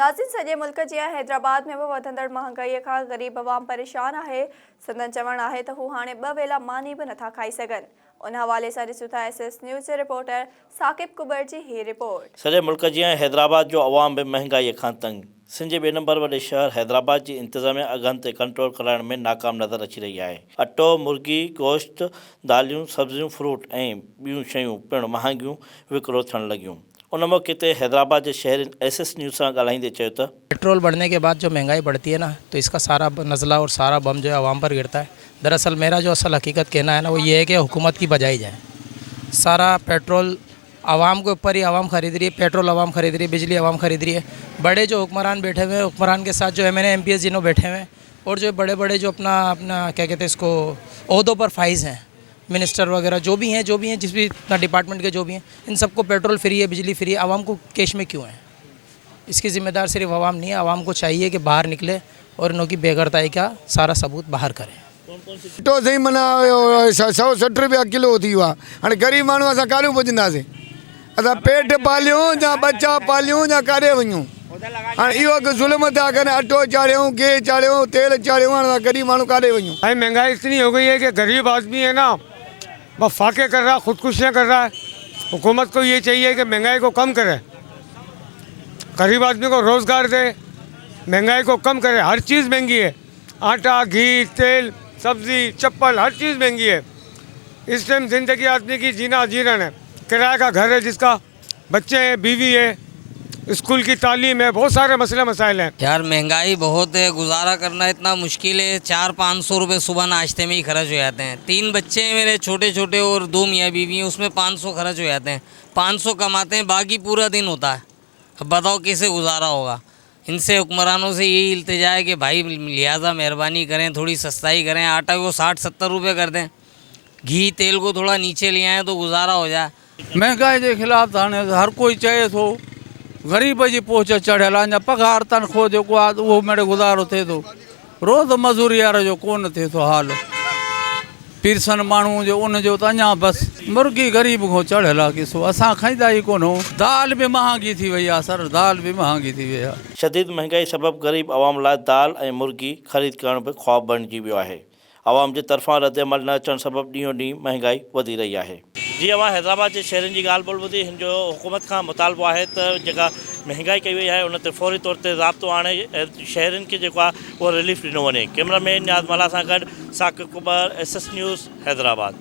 नाज़रीन, सॼे मुल्क जी हैदराबाद में भी वधंदड़ महांगाई का गरीब अवाम परेशान है। संदन चवण है तो हू हाणे 2 वेला मानी भी नथा खाई सघन। उन हवाले से ॾिसूं था SS न्यूज़ जे रिपोर्टर साकिब कुबर जी ही रिपोर्ट। सॼे मुल्क जी हैदराबाद जो अवाम भी महंगाई खां तंग। सिंध जे 2 नंबर वॾे शहर हैदराबाद की इंतजामिया अघनि ते कंट्रोल कराइण में नाकाम नज़र अची रही है। अटो, मुर्गी, गोश्त, दालियूं, सब्जियूं, फ्रूट ऐं ॿियूं शयूं पिणु महांगियूं विकिरो थियण लॻियूं। उन मौके ते हैदराबाद के शहर SS न्यूज़ सां ॻाल्हाईंदे चयो त पेट्रोल बढ़ने के बाद जो महंगाई बढ़ती है ना, तो इसका सारा नज़ला और सारा बम जो है आवाम पर गिरता है। दरअसल मेरा जो असल हकीकत कहना है ना, वो ये है कि हुकूमत की बजाई जाए। सारा पेट्रोल आवाम के ऊपर ही आवाम खरीद रही है, पेट्रोल आवाम खरीद रही है, बिजली आवाम खरीद रही है। बड़े जो हुक्मरान बैठे हुए हैं, हुक्मरान के साथ जो MNA MPs जिन्हों बैठे हुए हैं, और जो बड़े बड़े जो अपना क्या कहते हैं इसको ओहदों पर फाइज हैं, मिनिस्टर वगैरह जो भी हैं जिस भी डिपार्टमेंट के जो भी हैं, इन सबको पेट्रोल फ्री है, बिजली फ्री है। आवाम को कैश में क्यों है? इसकी ज़िम्मेदार सिर्फ आवाम नहीं है। आवाम को चाहिए कि बाहर निकले और इनकी बेगरताई का सारा सबूत बाहर करें। तो सही मना 160 रुपया किलो थी हुआ। हाँ गरीब मानू अस कारूं पुजंदासीं? असां पेट पालियूं या बच्चा पालियूं या काॾे वञूं? हाँ इहो ज़ुल्म था करें। अटो चाढ़ियूं, गेहूं चाढ़ियूं, तेल चाढ़ियूं, हाँ गरीब मानू काॾे वञूं? भाई महंगाई इतनी हो गई है कि गरीब आदमी है ना, बस फाके कर रहा है, खुदकुशियाँ कर रहा है। हुकूमत को ये चाहिए कि महंगाई को कम करे, गरीब आदमी को रोज़गार दे, महंगाई को कम करे। हर चीज़ महंगी है, आटा, घी, तेल, सब्ज़ी, चप्पल, हर चीज़ महंगी है। इस टाइम ज़िंदगी आदमी की जीना अजीरन है। किराए का घर है, जिसका बच्चे हैं, बीवी है, स्कूल की तालीम है, बहुत सारे मसले मसाइल हैं। यार महंगाई बहुत है, गुजारा करना इतना मुश्किल है। 400-500 रुपये सुबह नाश्ते में ही खर्च हो जाते हैं। 3 बच्चे हैं मेरे छोटे छोटे और 2 मियाँ बीवी हैं, उसमें 500 खर्च हो जाते हैं। 500 कमाते हैं, बाकी पूरा दिन होता है। अब बताओ कैसे गुजारा होगा? इनसे हुक्मरानों से यही इल्तिजा है कि भाई लिहाजा मेहरबानी करें, थोड़ी सस्ताई करें, आटा को 60-70 रुपये कर दें, घी तेल को थोड़ा नीचे ले आएँ तो गुजारा हो जाए। महंगाई के खिलाफ हर कोई चाहे तो गरीब जी पहुँच चढ़ियल आहे। पगार तनख़्वाह जेको आहे उहो मेरे गुज़ारो थिए थो। रोज़ मज़ूरी वारो जो कोन थिए थो हाल। पीरसन माण्हू जो उन जो त अञा बसि मुर्गी गरीब खां चढ़ियल आहे। किसो असां खाईंदा ई कोन। दाल भी महंगी थी वई आहे सर, दाल भी महंगी थी वई आहे। शदीद महंगाई सबब गरीब अवाम लाइ दाल ऐं मुर्गी ख़रीद करण भी ख्वाब बणिजी वियो आहे। अवाम जे तरफ़ां रद्दमल न अचण सबब ॾींहों ॾींहुं महंगाई वधी रही है। जी अवां हैदराबाद के शहरनि की ॻाल्हि ॿोल ॿुधी, हिन जो हुकूमत का मुतालबो है तो जेका महंगाई कई वई है उन ते फौरी तौर ते राब्तो आणे शहरनि खे जेको आहे उहो रिलीफ ॾिनो वञे। कैमरामैन नियाज़ मला सां गॾु साकिब कुबर, SS न्यूज़ हैदराबाद।